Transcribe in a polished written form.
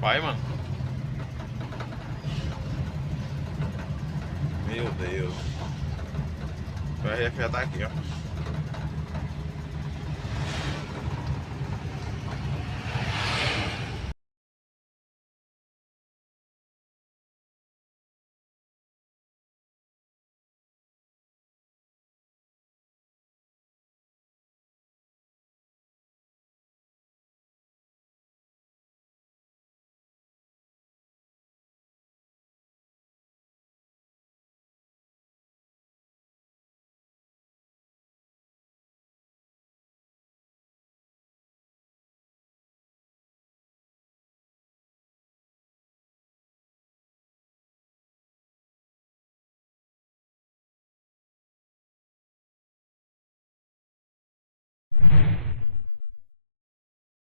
Vai, mano. Meu Deus. O RF já tá aqui, ó.